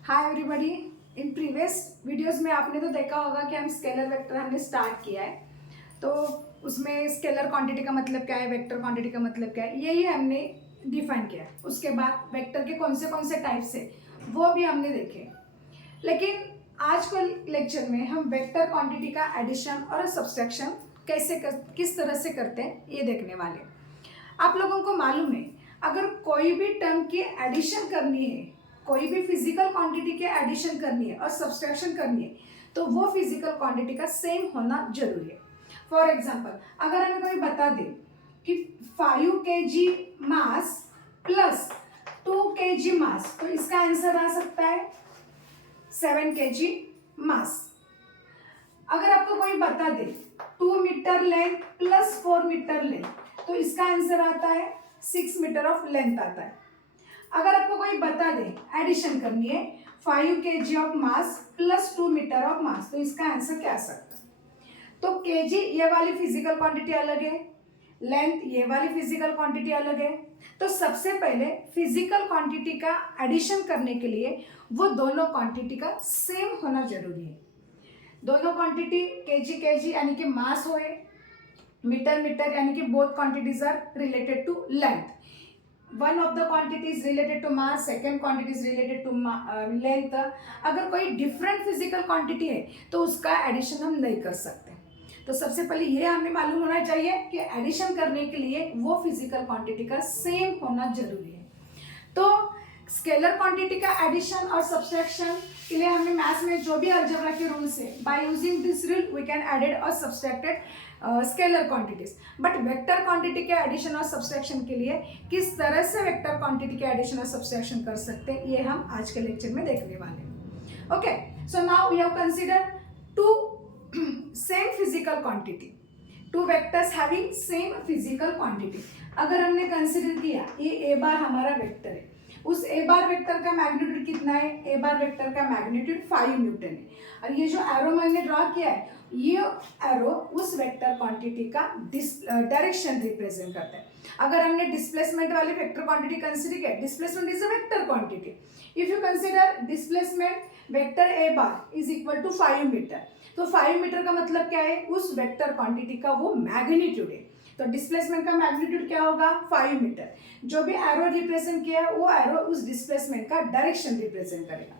Hi everybody. In previous videos में आपने तो देखा होगा कि हम स्केलर वेक्टर हमने स्टार्ट किया है। तो उसमें स्केलर क्वांटिटी का मतलब क्या है, वेक्टर क्वांटिटी का मतलब क्या है, यही हमने डिफाइन किया। उसके बाद वेक्टर के कौन से टाइप्स है वो भी हमने देखे। लेकिन आज के लेक्चर में हम वेक्टर क्वांटिटी का एडिशन और सब्सट्रैक्शन किस तरह से करते हैं ये देखने वाले। आप लोगों को मालूम है, अगर कोई भी टर्म की एडिशन करनी है, कोई भी फिजिकल क्वांटिटी के एडिशन करनी है और सब्सट्रैक्शन करनी है, तो वो फिजिकल क्वांटिटी का सेम होना जरूरी है। फॉर एग्जांपल, अगर हमें कोई बता दे कि 5 kg मास प्लस 2 kg मास, तो इसका आंसर आ सकता है 7 kg मास। अगर आपको कोई बता दे 2 metre length plus 4 metre length, तो इसका आंसर आता है 6 मीटर ऑफ लेंथ आता है। अगर आपको कोई बता दे एडिशन करनी है 5 kg of mass plus 2 metre of mass, तो इसका आंसर क्या आ सकता है? तो kg ये वाली फिजिकल क्वांटिटी अलग है, लेंथ ये वाली फिजिकल क्वांटिटी अलग है। तो सबसे पहले फिजिकल क्वांटिटी का एडिशन करने के लिए वो दोनों क्वांटिटी का सेम होना जरूरी है। दोनों क्वांटिटी kg यानी कि मास होए, मीटर यानी कि both quantities are related to length. One of the quantity is related to mass, second quantity is related to length. अगर कोई डिफरेंट फिजिकल क्वांटिटी है तो उसका एडिशन हम नहीं कर सकते। तो सबसे पहले ये हमें मालूम होना चाहिए कि एडिशन करने के लिए वो फिजिकल क्वांटिटी का सेम होना जरूरी है। तो स्केलर क्वांटिटी का एडिशन और सब्सट्रैक्शन के लिए हमें मैथ्स में जो भी अलजेब्रा के रूल्स है, by using this rule we can added और subtracted scalar quantities. But vector quantity के एडिशन और सब्सट्रैक्शन के लिए किस तरह से वेक्टर क्वांटिटी के एडिशन और सब्सट्रैक्शन कर सकते हैं, ये हम आज के लेक्चर में देखने वाले हैं। Okay, so now we have consider two same physical quantity, two vectors having same physical quantity. अगर हमने कंसीडर किया ये ए बार हमारा वेक्टर है, उस ए बार वेक्टर का मैग्नीट्यूड कितना है? ए बार वेक्टर का मैग्नीट्यूड 5 न्यूटन है। और ये जो एरो मैंने ड्रॉ किया है, ये एरो उस वेक्टर क्वांटिटी का डायरेक्शन रिप्रेजेंट करता है। अगर हमने डिस्प्लेसमेंट वाली वेक्टर क्वांटिटी कंसीडर किया, displacement is a vector quantity. If you consider displacement vector A bar is equal to 5 metre, तो 5 मीटर का मतलब क्या है? उस वेक्टर क्वांटिटी का वो मैग्नीट्यूड है। तो डिस्प्लेसमेंट का मैग्नीट्यूड क्या होगा? 5 मीटर। जो भी एरो रिप्रेजेंट किया है वो एरो उस डिस्प्लेसमेंट का डायरेक्शन रिप्रेजेंट करेगा।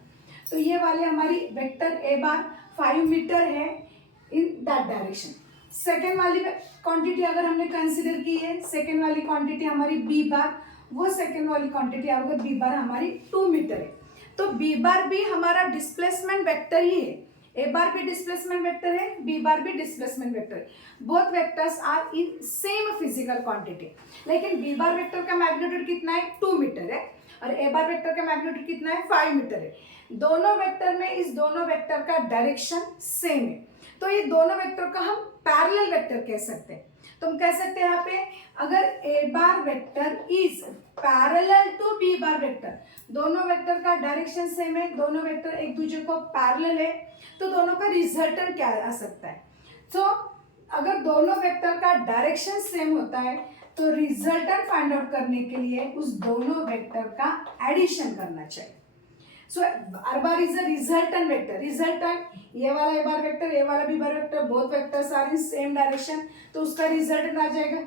तो ये वाले हमारी वेक्टर ए बार 5 मीटर है इन दैट डायरेक्शन। सेकेंड वाली क्वांटिटी अगर हमने कंसिडर की है, सेकेंड वाली क्वांटिटी हमारी बी बार, वो सेकेंड वाली क्वांटिटी अगर बी बार हमारी 2 मीटर है, तो बी बार भी हमारा डिस्प्लेसमेंट वेक्टर ही है। ए बार भी डिस्प्लेसमेंट वेक्टर है, बी बार भी डिस्प्लेसमेंट वेक्टर है। Both vectors are in same physical quantity. लेकिन बी बार वेक्टर का मैग्नीट्यूड कितना है? 2 मीटर है, और ए बार वेक्टर का मैग्नीट्यूड कितना है? 5 मीटर है। दोनों वेक्टर में इस दोनों वेक्टर का डायरेक्शन सेम है, तो ये दोनों वेक्टर का हम पैरेलल वेक्टर कह सकते हैं। तो हम कह सकते हैं यहाँ पे, अगर A bar vector is parallel to B bar vector, दोनों वेक्टर का डायरेक्शन सेम है, दोनों वेक्टर एक दूसरे को पैरेलल है, तो दोनों का रिजल्टेंट क्या आ सकता है? तो अगर दोनों वेक्टर का डायरेक्शन सेम होता है तो रिजल्टेंट फाइंड आउट करने के लिए उस दोनों वेक्टर का एडिशन करना चाहिए। So R bar is a resultant vector. Resultant ये वाला ए बार वेक्टर, ये वाला B bar vector, both vectors are in same direction, तो उसका रिजल्टेंट आ जाएगा।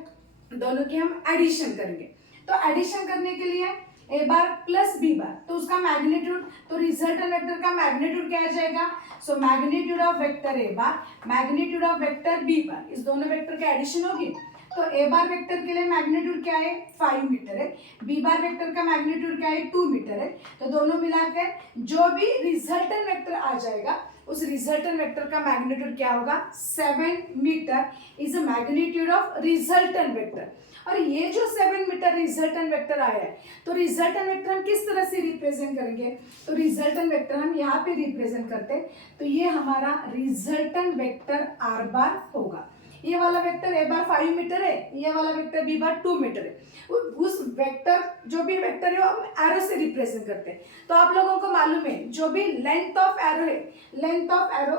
दोनों की हम एडिशन करेंगे। तो एडिशन करने के लिए ए बार प्लस बी बार, तो उसका मैग्नीट्यूड, तो रिजल्टेंट वेक्टर का मैग्नीट्यूड क्या आ जाएगा? So magnitude of vector A bar, magnitude of vector B bar, इस दोनों वेक्टर की एडिशन होगी। तो ए बार वेक्टर के लिए मैग्नीट्यूड क्या है? 5 मीटर है। बी बार वेक्टर का मैग्नीट्यूड क्या है? 2 मीटर है। तो दोनों मिलाकर जो भी रिजल्टेंट वेक्टर आ जाएगा, उस रिजल्टेंट वेक्टर का मैग्नीट्यूड क्या होगा? 7 metre is a magnitude of resultant vector. और ये जो 7 मीटर रिजल्टेंट वेक्टर आया है, तो रिजल्टेंट वेक्टर हम किस तरह से रिप्रेजेंट करेंगे? तो रिजल्टेंट वेक्टर हम यहाँ पे रिप्रेजेंट करते हैं, तो ये हमारा रिजल्टेंट वेक्टर आर बार होगा। ये वाला वेक्टर ए बार 5 मीटर है, ये वाला वेक्टर बी बार 2 मीटर है। उस वेक्टर जो भी वेक्टर है वो हम एरो से रिप्रेजेंट करते हैं। तो आप लोगों को मालूम है, जो भी लेंथ ऑफ एरो है, लेंथ ऑफ एरो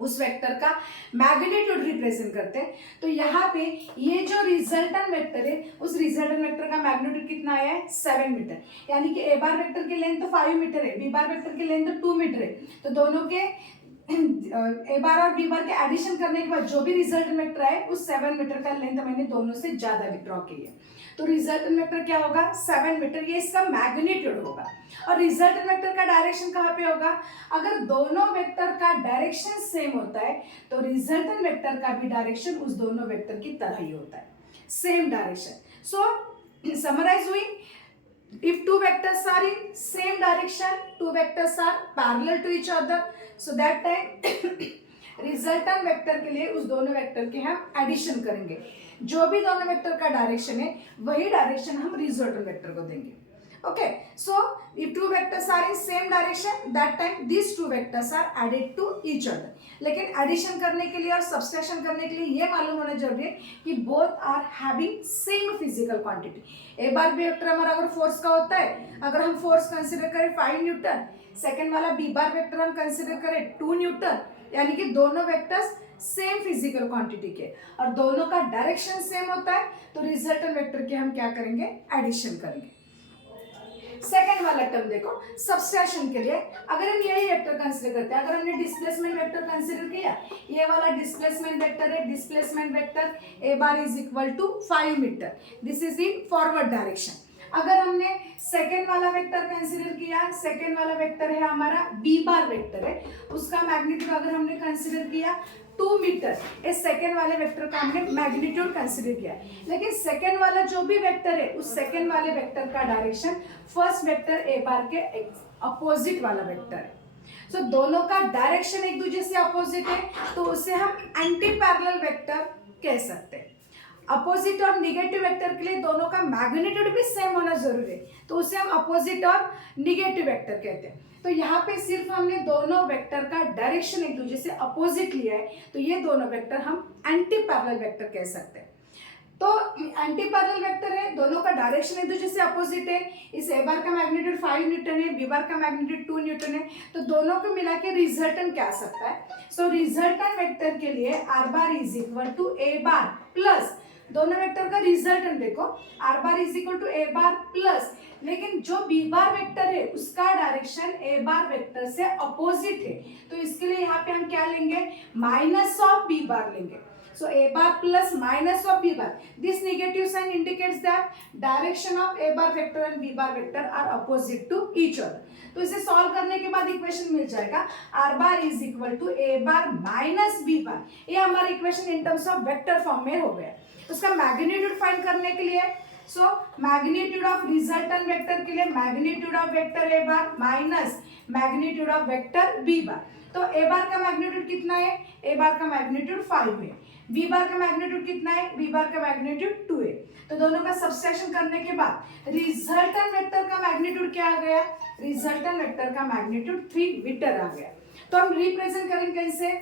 उस वेक्टर का मैग्नीट्यूड रिप्रेजेंट करते हैं। तो यहाँ पे ये जो रिजल्टेंट वेक्टर है उस रिजल्टेंट वेक्टर का मैग्नीट्यूड कितना आया है 7 मीटर, यानी कि ए बार वेक्टर की लेंथ तो 5 मीटर है, बी बार वेक्टर की लेंथ तो 2 मीटर है। तो दोनों के ए बार और बी बार के एडिशन करने के बाद जो भी रिजल्टेंट वेक्टर आए उस 7 मीटर का लेंथ मैंने दोनों से ज्यादा ड्रॉ की है। तो रिजल्टेंट वेक्टर क्या होगा 7 मीटर, ये इसका मैग्नीट्यूड होगा। और रिजल्टेंट वेक्टर का डायरेक्शन कहाँ पे होगा, अगर दोनों वेक्टर का डायरेक्शन सेम होता है तो रिजल्टेंट वेक्टर का भी डायरेक्शन उस दोनों वेक्टर की तरह ही होता है, सेम डायरेक्शन। सो समराइज हुई, if two vectors are in same direction, two vectors are parallel to each other, so that time resultant vector के लिए उस दोनों वेक्टर के हम एडिशन करेंगे, जो भी दोनों वेक्टर का डायरेक्शन है वही डायरेक्शन हम रिजल्टेंट वेक्टर को देंगे। Okay, so if two vectors are in same direction, that time these two vectors are added to each other। लेकिन एडिशन करने के लिए और सब्सट्रैक्शन करने के लिए ये मालूम होना जरूरी है कि both are having same physical quantity. एक बार भी वेक्टर हमारा अगर फोर्स का होता है, अगर हम फोर्स कंसिडर करें 5 न्यूटन, सेकेंड वाला बी बार वेक्टर हम कंसिडर करें 2 न्यूटन, यानी कि दोनों वेक्टर्स सेम फिजिकल क्वांटिटी के और दोनों का डायरेक्शन सेम होता है, तो रिजल्टेंट वेक्टर के हम क्या करेंगे, एडिशन करेंगे। सेकेंड वाला टर्म देखो, सब्सट्रैक्शन के लिए अगर हम यही वेक्टर कंसीडर करते हैं, अगर हमने डिस्प्लेसमेंट वेक्टर कंसीडर किया, ये वाला डिस्प्लेसमेंट वेक्टर है, displacement vector A bar is equal to 5 metre, this is in forward direction. अगर हमने सेकेंड वाला वेक्टर कंसीडर किया, सेकेंड वाला वेक्टर है हमारा बी बार वेक्टर है, उसका मैग्नीट्यूड अगर हमने कंसीडर किया 2 मीटर, इस सेकेंड वाले वेक्टर का हमने मैग्नीट्यूड कंसीडर किया। लेकिन सेकेंड वाला जो भी वेक्टर है उस सेकेंड वाले वेक्टर का डायरेक्शन फर्स्ट वेक्टर ए बार के अपोजिट वाला वेक्टर है। सो दोनों का डायरेक्शन एक दूसरे से अपोजिट है, तो उसे हम एंटी पैरेलल वेक्टर कह सकते हैं। अपोजिट और निगेटिव वेक्टर के लिए दोनों का मैग्नीट्यूड भी सेम होना जरूरी है, तो उसे हम अपोजिट और निगेटिव वेक्टर कहते हैं। तो यहाँ पे सिर्फ हमने दोनों वेक्टर का डायरेक्शन एक दूसरे से अपोजिट लिया है, तो ये दोनों वेक्टर हम एंटी पैरेलल वेक्टर कह सकते हैं। तो एंटी पैरेलल वेक्टर है, दोनों का डायरेक्शन एक दूसरे से अपोजिट है, इस ए बार का मैग्नीट्यूड 5 न्यूटन है, बी बार का मैग्नीट्यूड 2 न्यूटन है, तो दोनों को मिला के रिजल्टेंट क्या आ सकता है। सो रिजल्टेंट वेक्टर के लिए R bar is equal to A bar plus, दोनों वेक्टर का रिजल्टेंट देखो, R bar is equal to A bar plus, लेकिन जो बी बार वेक्टर है उसका डायरेक्शन ए बार वेक्टर से अपोजिट है, तो इसके लिए यहाँ पे हम क्या लेंगे, माइनस ऑफ बी बार लेंगे। So A bar plus minus of B bar, this negative sign indicates that direction of A bar vector and B bar vector are opposite to each other. तो इसे solve करने के बाद equation मिल जाएगा, R bar is equal to A bar minus B bar, ये हमारा equation in terms of vector form में हो गया। उसका मैग्नीट्यूड फाइंड करने के लिए, so magnitude of resultant vector के लिए magnitude of vector A bar minus magnitude of vector B bar. तो ए बार का मैग्नीट्यूड कितना है, ए बार का मैग्नीट्यूड 5 है, बी बार का मैग्नीट्यूड कितना है, बी बार का मैग्नीट्यूड 2 है। तो दोनों का सब्सट्रैक्शन करने के बाद रिजल्टेंट वेक्टर का मैग्नीट्यूड क्या आ गया, रिजल्टेंट वेक्टर का मैग्नीट्यूड 3 मीटर आ गया। तो हम रिप्रेजेंट करेंगे कैसे,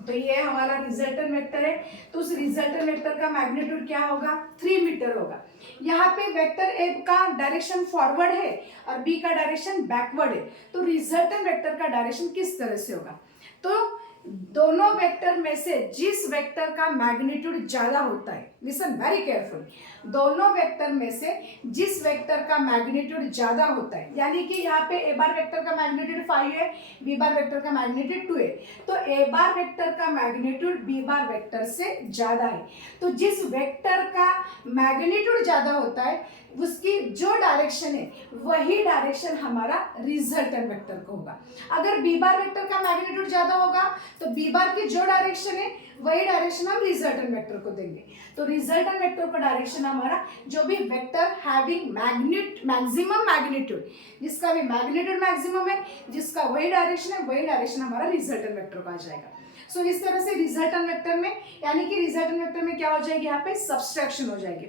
तो ये हमारा रिजल्टेंट वेक्टर है, तो उस रिजल्टेंट वेक्टर का मैग्नीट्यूड क्या होगा, 3 मीटर होगा। यहाँ पे वेक्टर ए का डायरेक्शन फॉरवर्ड है और बी का डायरेक्शन बैकवर्ड है, तो रिजल्टेंट वेक्टर का डायरेक्शन किस तरह से होगा, तो दोनों वेक्टर में से जिस वेक्टर का मैग्नीट्यूड ज्यादा होता है, लिसन वेरी केयरफुली, दोनों वेक्टर में से जिस वेक्टर का मैग्नीट्यूड ज्यादा होता है, यानी कि यहाँ पे ए बार वेक्टर का मैग्नीट्यूड 5 है, बी बार वेक्टर का मैग्नीट्यूड 2 है, तो ए बार वेक्टर का मैग्नीट्यूड बी बार वेक्टर से ज्यादा है। तो जिस वेक्टर का मैग्नीट्यूड ज्यादा होता है उसकी जो डायरेक्शन है वही डायरेक्शन हमारा रिजल्टेंट वेक्टर को होगा। अगर बी बार वेक्टर का मैग्नीट्यूड ज्यादा होगा तो बी बार की जो डायरेक्शन है वही डायरेक्शन हम रिजल्टेंट वेक्टर को देंगे। तो रिजल्टेंट वेक्टर का डायरेक्शन हमारा जो भी वेक्टर हैविंग मैक्सिमम मैग्नीट्यूड, जिसका भी मैग्नीट्यूड मैक्सिमम है, जिसका वही डायरेक्शन है वही डायरेक्शन हमारा रिजल्टेंट वेक्टर का आ जाएगा। सो इस तरह से रिजल्टेंट वेक्टर में, यानी कि रिजल्टेंट वेक्टर में क्या हो जाएगी, यहाँ पे सब्सट्रैक्शन हो जाएगी।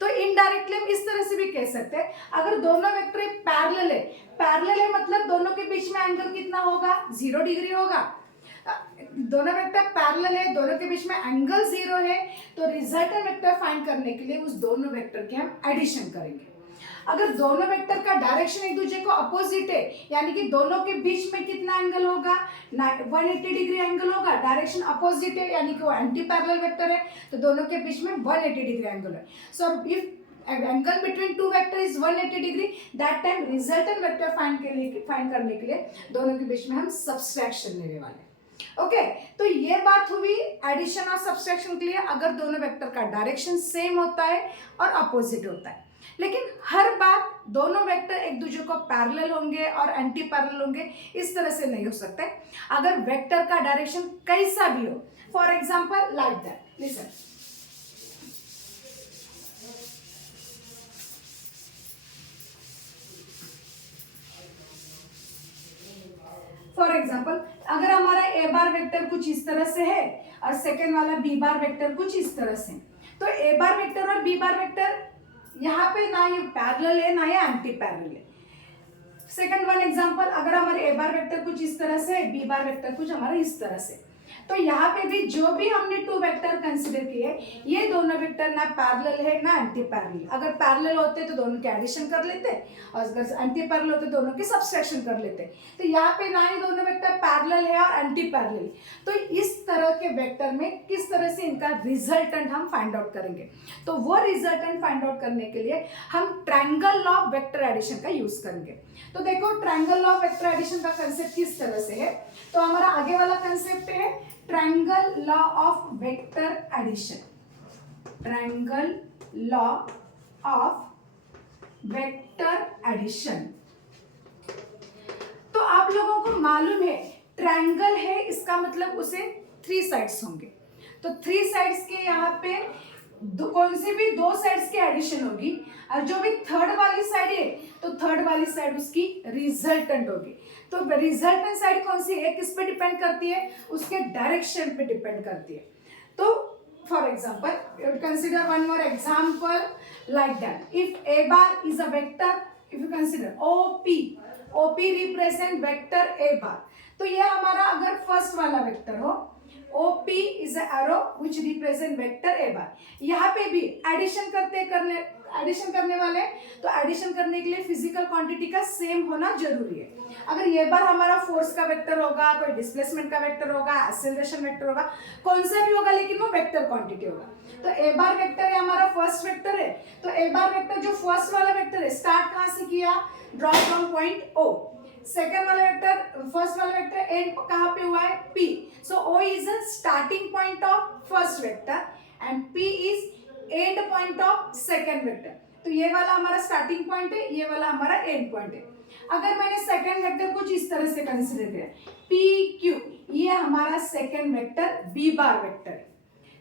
तो इनडायरेक्टली हम इस तरह से भी कह सकते हैं, अगर दोनों वेक्टर पैरेलल है, पैरेलल है मतलब दोनों के बीच में एंगल कितना होगा, 0 डिग्री होगा। दोनों वेक्टर पैरेलल है, दोनों के बीच में एंगल 0 है, तो रिजल्टेंट वेक्टर फाइंड करने के लिए उस दोनों वेक्टर के हम एडिशन करेंगे। अगर दोनों वेक्टर का डायरेक्शन एक दूसरे को अपोजिट है, यानी कि दोनों के बीच में कितना एंगल होगा, 180 डिग्री एंगल होगा, डायरेक्शन अपोजिट है यानी कि वो एंटी पैरेलल वेक्टर है, तो दोनों के बीच में 180 डिग्री एंगल है. So if angle between two vector is 180 degree, that time resultant vector find करने के लिए दोनों के बीच में हम सब्सट्रैक्शन लेने वाले हैं. ओके तो ये बात हुई एडिशन और सब्सट्रैक्शन के लिए अगर दोनों वेक्टर का डायरेक्शन सेम होता है और अपोजिट होता है. लेकिन हर बात दोनों वेक्टर एक दूसरे को पैरेलल होंगे और एंटी पैरेलल होंगे इस तरह से नहीं हो सकता है. अगर वेक्टर का डायरेक्शन कैसा भी हो, for example like that, listen. For example अगर हमारा ए बार वेक्टर कुछ इस तरह से है और सेकेंड वाला बी बार वेक्टर कुछ इस तरह से, तो ए बार वेक्टर और बी बार वेक्टर यहाँ पे ना ये पैरेलल है ना ये एंटी पैरेलल है. सेकंड वन एग्जांपल, अगर हमारे ए बार वेक्टर कुछ इस तरह से, बी बार वेक्टर कुछ हमारा इस तरह से, तो यहाँ पे भी जो भी हमने टू वेक्टर कंसिडर किए ये दोनों वेक्टर ना पैरेलल है ना एंटी पैरेलल. अगर पैरेलल होते तो दोनों के एडिशन कर लेते और अगर एंटी पैरेलल होते दोनों के सब्सट्रैक्शन कर लेते. तो यहाँ पे ना ही दोनों वेक्टर पैरेलल है और एंटी पैरेलल. तो इस तरह के वेक्टर में किस तरह से इनका रिजल्टेंट हम फाइंड आउट करेंगे, तो वो रिजल्टेंट फाइंड आउट करने के लिए हम triangle law of vector addition का यूज करेंगे. तो देखो triangle law of vector addition का कंसेप्ट किस तरह से है, तो हमारा आगे वाला कंसेप्ट है triangle law of vector addition. Triangle law of vector addition. तो आप लोगों को मालूम है ट्रायंगल है, इसका मतलब उसे 3 साइड्स होंगे. तो 3 साइड्स के यहाँ पे कौन सी भी 2 साइड्स की एडिशन होगी और जो भी थर्ड वाली साइड है तो थर्ड वाली साइड उसकी रिजल्टेंट होगी. तो रिजल्टेंट साइड कौन सी है, किस पे डिपेंड करती है, उसके डायरेक्शन पे डिपेंड करती है. तो for example consider one more example like that. If A bar is a vector, if you consider OP represent vector A bar, तो ये हमारा अगर फर्स्ट वाला वेक्टर हो, OP is a arrow which represent vector A bar. यहाँ पे भी addition करने वाले, तो एडिशन करने के लिए फिजिकल क्वांटिटी का सेम होना जरूरी है. अगर ये बार हमारा फोर्स का वेक्टर होगा, कोई डिस्प्लेसमेंट का वेक्टर होगा, एक्सेलरेशन वेक्टर होगा, कौन सा भी होगा लेकिन वो वेक्टर क्वांटिटी होगा. तो ए बार वेक्टर है हमारा फर्स्ट वेक्टर है, तो ए बार वेक्टर जो फर्स्ट वाला वेक्टर है स्टार्ट कहाँ से किया, draw from point O. Second वाला वेक्टर, फर्स्ट वाला वेक्टर एंड कहाँ पे हुआ है P. So O is the starting point of first vector and P is end point of second vector. तो ये वाला हमारा स्टार्टिंग पॉइंट है, ये वाला हमारा एंड पॉइंट है. अगर मैंने सेकेंड वेक्टर कुछ इस तरह से कंसिडर किया PQ, ये हमारा सेकेंड वेक्टर B बार वेक्टर है.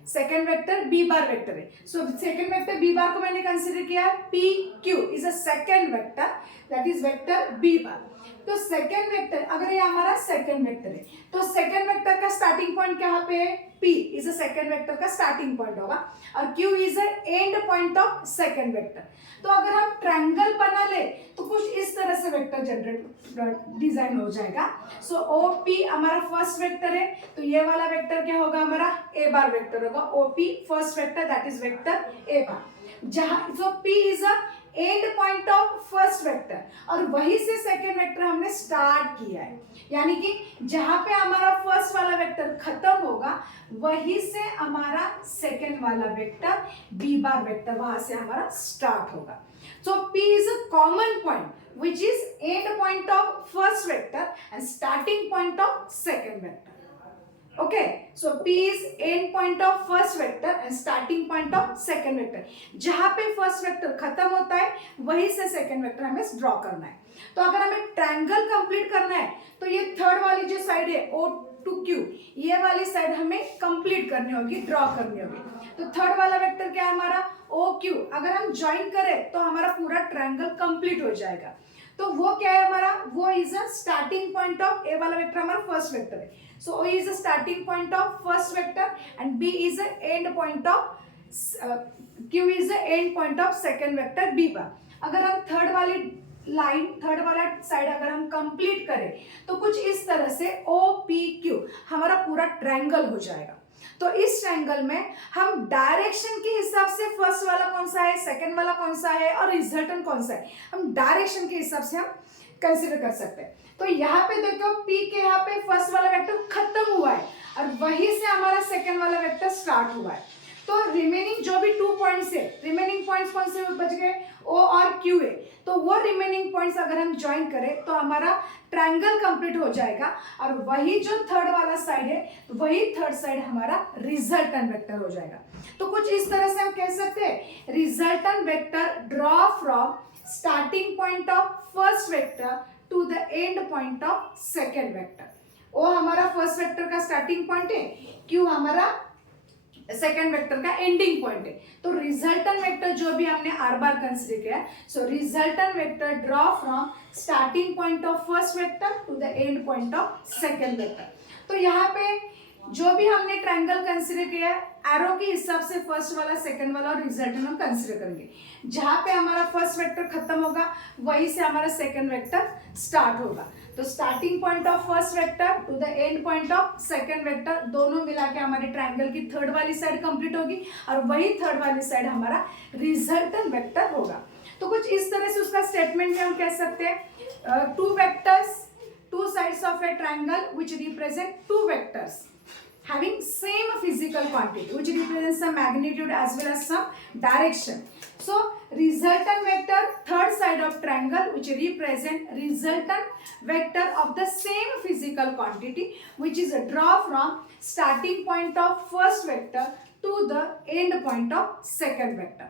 सेकेंड वेक्टर B बार वेक्टर है. सो सेकेंड वेक्टर B बार को मैंने कंसिडर किया PQ is a second vector, that is vector B बार. तो सेकेंड वेक्टर, अगर ये हमारा सेकेंड वेक्टर है तो सेकेंड वेक्टर का स्टार्टिंग पॉइंट कहाँ पे है, P is a second vector का स्टार्टिंग पॉइंट होगा और Q is a and point of second vector. तो अगर हम ट्रायंगल बना ले तो कुछ इस तरह से वेक्टर जनरेट डिजाइन हो जाएगा. सो OP हमारा फर्स्ट वेक्टर है, तो ये वाला वेक्टर क्या होगा, हमारा A बार वेक्टर होगा. OP first vector that is vector A बार, जहाँ सो P is a and point of first vector और वहीं से सेकेंड वेक्टर हमने स्टार्ट किया है. यानी कि जहां पे हमारा फर्स्ट वाला वेक्टर खत्म होगा वहीं से हमारा सेकेंड वाला वेक्टर B बार वेक्टर वहां से हमारा स्टार्ट होगा. सो P is a common point which is and point of first vector and starting point of second vector. Okay, so P is end point of first vector and starting point of second vector. जहाँ पे first vector खत्म होता है वहीं से second vector हमें draw करना है. तो अगर हमें ट्रायंगल कंप्लीट करना है तो ये थर्ड वाली जो साइड है O to Q, ये वाली साइड हमें कंप्लीट करनी होगी, ड्रॉ करनी होगी. तो थर्ड वाला वेक्टर क्या है हमारा OQ, अगर हम ज्वाइन करें तो हमारा पूरा ट्रायंगल कंप्लीट हो जाएगा. तो वो क्या है हमारा, वो is a starting point of A वाला वेक्टर हमारा फर्स्ट वेक्टर है. So O is the starting point of first vector and B is the end point of Q is the end point of second vector B bar. अगर हम third वाली line, third वाला side अगर हम complete करें तो कुछ इस तरह से OPQ हमारा पूरा ट्रायंगल हो जाएगा. तो इस ट्रायंगल में हम डायरेक्शन के हिसाब से फर्स्ट वाला कौन सा है, सेकंड वाला कौन सा है और रिजल्टेंट कौन सा है, हम डायरेक्शन के हिसाब से हम कंसिडर कर सकते हैं। तो यहाँ पे देखो P के यहाँ पे फर्स्ट वाला वेक्टर खत्म हुआ है और वहीं से हमारा सेकंड वाला वेक्टर स्टार्ट हुआ है। तो रिमेनिंग जो भी 2 पॉइंट्स है, रिमेनिंग पॉइंट्स कौन से बच गए, O और Q है। तो वो रिमेनिंग पॉइंट्स अगर हम ज्वाइन करें तो हमारा ट्रायंगल कंप्लीट हो जाएगा और वही जो थर्ड वाला साइड है वही थर्ड साइड हमारा रिजल्टेंट वेक्टर हो जाएगा। तो कुछ इस तरह से हम कह सकते हैं resultant vector draw from starting point of first vector to the end point of second vector. O हमारा फर्स्ट वेक्टर का स्टार्टिंग पॉइंट है, Q हमारा सेकेंड वेक्टर का एंडिंग पॉइंट है। तो रिजल्टेंट वेक्टर जो भी हमने आर बार कंसीडर किया, so resultant vector draw from starting point of first vector to the end point of second vector. तो यहाँ पे जो भी हमने ट्रायंगल कंसीडर किया एरो के हिसाब से फर्स्ट वाला, सेकंड वाला और रिजल्टेंट हम कंसीडर करेंगे। जहाँ पे हमारा फर्स्ट वेक्टर खत्म होगा वहीं से हमारा सेकंड वेक्टर स्टार्ट होगा। तो starting point of first vector to the end point of second vector दोनों मिला के हमारे ट्रायंगल की थर्ड वाली साइड कंप्लीट होगी और वही थर्ड वाली साइड हमारा रिजल्टेंट वेक्टर होगा। तो कुछ इस तरह से उसका स्टेटमेंट में हम कह सकते हैं two vectors, two sides of A triangle which represent two vectors having same physical quantity which represents some magnitude as well as some direction. So resultant vector third side of triangle which represent resultant vector of the same physical quantity which is a draw from starting point of first vector to the end point of second vector.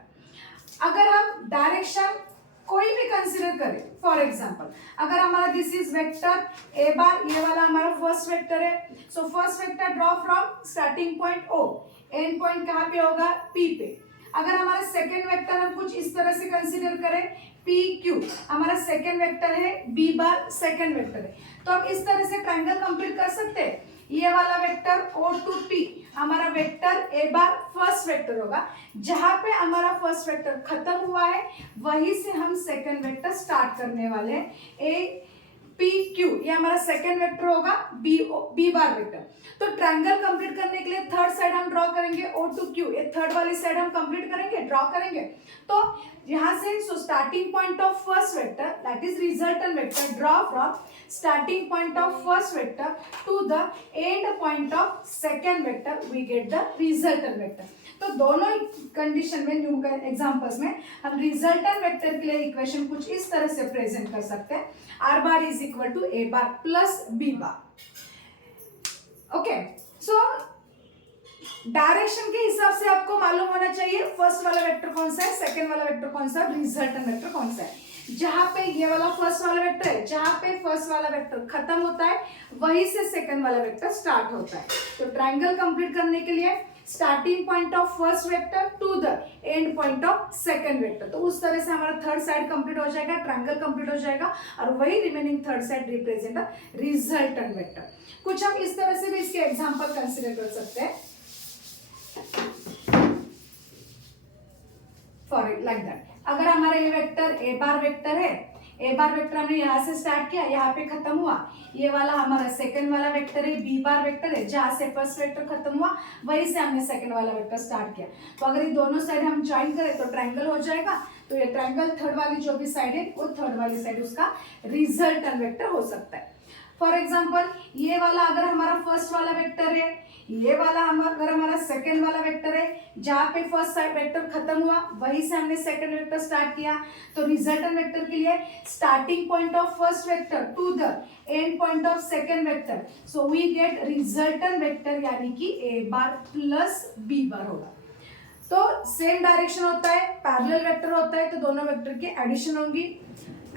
अगर हम direction कोई भी consider करें, for example अगर हमारा this is vector A bar, ये वाला हमारा फर्स्ट वेक्टर है, so first vector draw from starting point O, end point कहाँ पे होगा, पी पे। अगर हमारा सेकेंड वेक्टर हम कुछ इस तरह से कंसीडर करें पी क्यू, हमारा सेकेंड वेक्टर है, बी बार सेकेंड वेक्टर है, तो हम इस तरह से ट्रायंगल कंप्लीट कर सकते हैं। ये वाला वेक्टर O टू P हमारा vector A bar first vector होगा, जहां पे हमारा फर्स्ट वेक्टर खत्म हुआ है वहीं से हम सेकंड वेक्टर स्टार्ट करने वाले हैं। ए पी क्यू ये हमारा सेकंड वेक्टर होगा, बी बार वेक्टर। तो ट्रायंगल कंप्लीट करने के लिए थर्ड साइड हम ड्रॉ करेंगे O टू Q, ये थर्ड वाली साइड हम कंप्लीट करेंगे, ड्रॉ करेंगे। तो यहाँ से so starting point of first vector that is resultant vector draw from starting point of first vector to the end point of second vector we get the resultant vector. तो दोनों condition में new examples में हम resultant vector के लिए equation कुछ इस तरह से प्रेजेंट कर सकते हैं, R bar is equal to A bar plus B bar. Okay, so direction के हिसाब से आपको मालूम होना चाहिए फर्स्ट वाला वेक्टर कौन सा है, सेकंड वाला वेक्टर कौन सा है, रिजल्टेंट वेक्टर कौन सा है। जहां पे ये वाला फर्स्ट वाला वेक्टर है, जहां पे फर्स्ट वाला वेक्टर खत्म होता है वहीं से सेकंड वाला वेक्टर स्टार्ट होता है। तो ट्रायंगल कंप्लीट करने के लिए starting point of first vector to the end point of second vector, तो उस तरह से हमारा थर्ड साइड कंप्लीट हो जाएगा, ट्रायंगल कंप्लीट हो जाएगा और वही remaining third side represent resultant vector. कुछ हम इस तरह से भी इसके एग्जांपल कंसीडर कर सकते हैं, फॉर लाइक दैट। अगर हमारा ये वेक्टर ए बार वेक्टर है, ए बार वेक्टर हमने यहाँ से स्टार्ट किया, यहाँ पे खत्म हुआ, ये वाला हमारा सेकंड वाला वेक्टर है, बी बार वेक्टर है, जहाँ से फर्स्ट वेक्टर खत्म हुआ वहीं से हमने सेकंड वाला वेक्टर स्टार्ट किया। तो अगर ये दोनों साइड हम ज्वाइन करें तो ट्रायंगल हो जाएगा। तो ये ट्रायंगल थर्ड वाली जो भी साइड है वो थर्ड वाली साइड उसका रिजल्टेंट वेक्टर हो सकता है। फॉर एग्जाम्पल ये वाला अगर हमारा फर्स्ट वाला वेक्टर है, ये वाला अगर हमारा सेकंड वाला वेक्टर है, जहाँ पे फर्स्ट वेक्टर खत्म हुआ वहीं से हमने सेकंड वेक्टर स्टार्ट किया, तो रिजल्टेंट वेक्टर के लिए starting point of first vector to the end point of second vector, so we get resultant vector यानी कि ए बार प्लस बी बार होगा। तो सेम डायरेक्शन होता है, पैरेलल वेक्टर होता है तो दोनों वेक्टर की एडिशन होगी।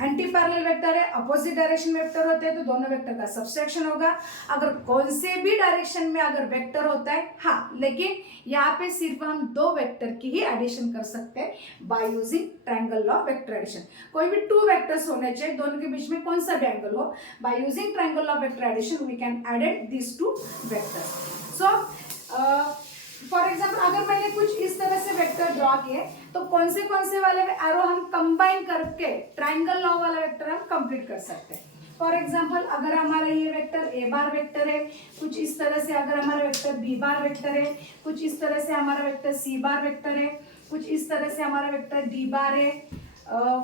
एंटी पैरेलल वेक्टर है, अपोजिट डायरेक्शन वेक्टर होते हैं तो दोनों वेक्टर का सबट्रैक्शन होगा। अगर कौन से भी डायरेक्शन में अगर वेक्टर होता है, हाँ, लेकिन यहाँ पे सिर्फ हम दो वेक्टर की ही एडिशन कर सकते हैं by using triangle law of vector addition. कोई भी टू वेक्टर्स होने चाहिए, दोनों के बीच में कौन सा भी एंगल हो, by using triangle law of vector addition we can add this two vectors. So for example अगर मैंने कुछ इस तरह से वेक्टर ड्रॉ किए तो कौन से वाले एरो हम कंबाइन करके ट्रायंगल लॉ वाला वेक्टर हम कंप्लीट कर सकते हैं। फॉर एग्जाम्पल अगर हमारा ये वेक्टर ए बार वेक्टर है, कुछ इस तरह से अगर हमारा वेक्टर बी बार वेक्टर है, कुछ इस तरह से हमारा वेक्टर सी बार वेक्टर है, कुछ इस तरह से हमारा वेक्टर डी बार है,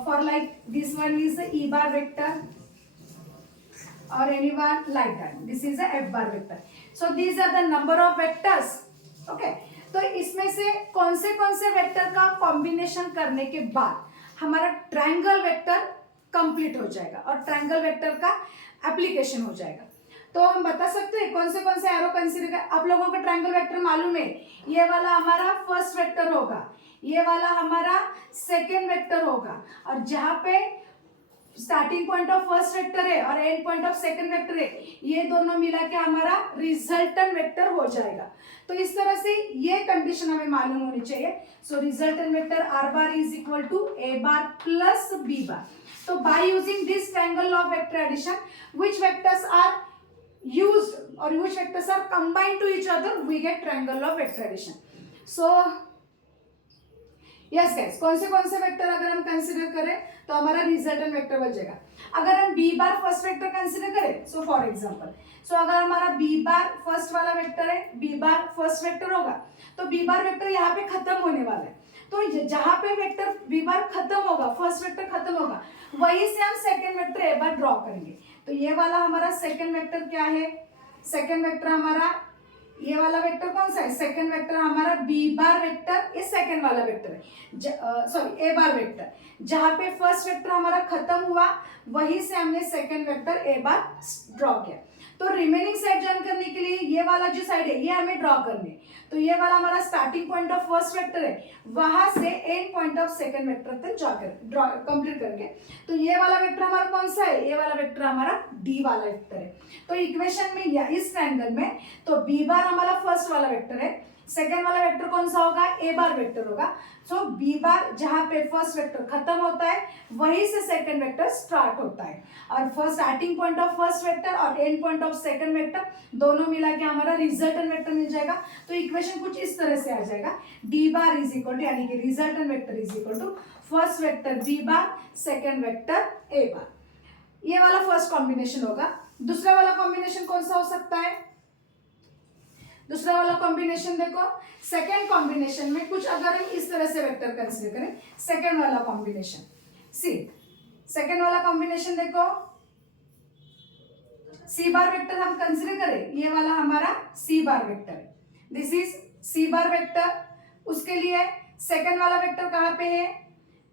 for like this one is E bar vector और any one like that, this is a F bar vector. So these are the number of vectors. Okay, तो इसमें से कौन से वेक्टर का कॉम्बिनेशन करने के बाद हमारा ट्रायंगल वेक्टर कंप्लीट हो जाएगा और ट्रायंगल वेक्टर का एप्लीकेशन हो जाएगा. तो हम बता सकते हैं कौन से एरो कंसीडर कर. आप लोगों को ट्रायंगल वेक्टर मालूम है, ये वाला हमारा फर्स्ट वेक्टर होगा, ये वाला हमारा सेकेंड वेक्टर होगा, और जहां पे starting point of first vector है और end point of second vector है, ये दोनों मिला के हमारा रिजल्टेंट वेक्टर हो जाएगा. तो इस तरह से ये कंडीशन हमें मालूम होनी चाहिए. So resultant vector R bar is equal to A bar plus B bar. तो by using this triangle law of vector addition, which vectors are used or which vectors are combined to each other, we get triangle of vector addition. So yes guys, कौन से vector अगर हम consider करें तो हमारा resultant vector बन जाएगा. अगर हम B bar first vector consider करें, सो फॉर एग्जांपल, सो अगर हमारा बी बार फर्स्ट वाला वेक्टर है, बी बार फर्स्ट वेक्टर होगा, तो बी बार वेक्टर यहाँ पे खत्म होने वाला है. तो जहां पे वेक्टर बी बार खत्म होगा, फर्स्ट वेक्टर खत्म होगा, वहीं से हम second vector A bar draw करेंगे. तो ये वाला हमारा सेकेंड वेक्टर क्या है, सेकेंड वेक्टर हमारा, ये वाला वेक्टर कौन सा है, सेकेंड वेक्टर हमारा बी बार वेक्टर, ये सेकेंड वाला वेक्टर है, सॉरी ए बार वेक्टर. जहां पे फर्स्ट वेक्टर हमारा खत्म हुआ, वहीं से हमने second vector A bar draw किया. तो रिमेनिंग साइड ज्वाइन करने के लिए ये वाला जो साइड है ये हमें ड्रॉ करनी है. तो ये वाला हमारा starting point of first vector है, वहां से and point of second vector तक ड्रॉ कंप्लीट करेंगे. तो ये वाला वेक्टर हमारा कौन सा है, ये वाला वेक्टर हमारा डी वाला वेक्टर है. तो इक्वेशन में या इस ट्रायंगल में तो बी बार हमारा फर्स्ट वाला वेक्टर है, सेकेंड वाला वेक्टर कौन सा होगा, ए बार वेक्टर होगा. सो बी बार जहां पे फर्स्ट वेक्टर खत्म होता है, वहीं से सेकंड वेक्टर स्टार्ट होता है, और first starting point of first vector और end point of second vector दोनों मिला के हमारा रिजल्टेंट वेक्टर मिल जाएगा. तो इक्वेशन कुछ इस तरह से आ जाएगा, D bar is equal to, यानी कि resultant vector is equal to first vector B bar, second vector A bar. ये वाला फर्स्ट कॉम्बिनेशन होगा. दूसरा वाला कॉम्बिनेशन कौन सा हो सकता है, दूसरा वाला कॉम्बिनेशन देखो, सेकेंड कॉम्बिनेशन में कुछ अगर हम इस तरह से वेक्टर कंसीडर करें, सेकेंड वाला कॉम्बिनेशन, सी सेकेंड वाला कॉम्बिनेशन देखो, सी बार वेक्टर हम कंसीडर करें, ये वाला हमारा सी बार वेक्टर है, this is C bar vector. उसके लिए सेकेंड वाला वेक्टर कहाँ पे है,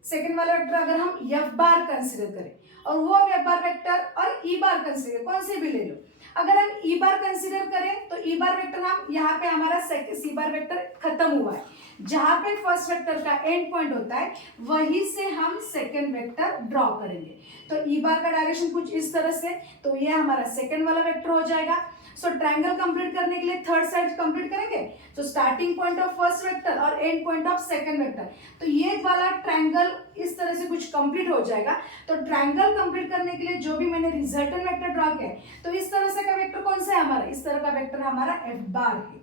सेकेंड वाला वेक्टर अगर हम एफ बार कंसीडर करें, और वो एफ बार वेक्टर और ई बार कंसीडर, कौन से भी ले लो. अगर हम ई बार कंसीडर करें तो ई बार वेक्टर हम यहाँ पे हमारा सी बार वेक्टर खत्म हुआ है, जहां पे फर्स्ट वेक्टर का एंड पॉइंट होता है, वहीं से हम सेकेंड वेक्टर ड्रॉ करेंगे. तो ई बार का डायरेक्शन कुछ इस तरह से, तो ये हमारा सेकेंड वाला वेक्टर हो जाएगा. सो ट्रायंगल कंप्लीट करने के लिए थर्ड साइड कंप्लीट करेंगे. तो starting point of first vector और end point of second vector, तो ये वाला ट्रायंगल इस तरह से कुछ कंप्लीट हो जाएगा. तो ट्रायंगल कंप्लीट करने के लिए जो भी मैंने रिजल्टेंट वेक्टर ड्रॉ किया है, तो इस तरह से का वेक्टर कौन सा है हमारा, इस तरह का वेक्टर हमारा एफ बार है.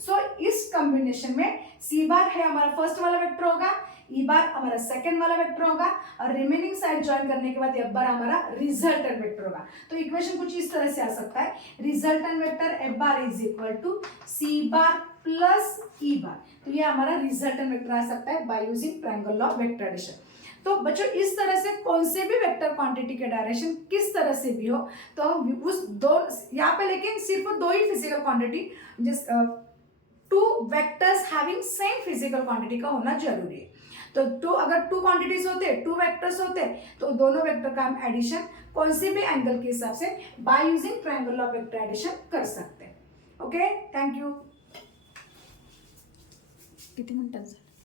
सो इस कॉम्बिनेशन में सी बार है हमारा फर्स्ट वाला वेक्टर होगा, ई बार हमारा सेकंड वाला वेक्टर होगा, और रिमेनिंग साइड ज्वाइन करने के बाद एफ बार हमारा रिजल्टेंट वेक्टर होगा. तो इक्वेशन कुछ इस तरह से आ सकता है, resultant vector F bar is equal to C bar plus E bar. तो ये हमारा रिजल्टेंट वेक्टर आ सकता है by using triangle law of vector addition. तो बच्चों इस तरह से कौन से भी वेक्टर क्वांटिटी के डायरेक्शन किस तरह से भी हो, तो उस दो यहाँ पे लेकिन सिर्फ दो ही फिजिकल क्वांटिटी, जिस to vectors having same physical quantity का होना जरूरी है. तो अगर टू क्वांटिटीज होते, टू वेक्टर्स होते, तो दोनों वेक्टर का हम एडिशन कौन से भी एंगल के हिसाब से by using triangle of vector addition कर सकते हैं. Okay, thank you. किती मिनिटांचं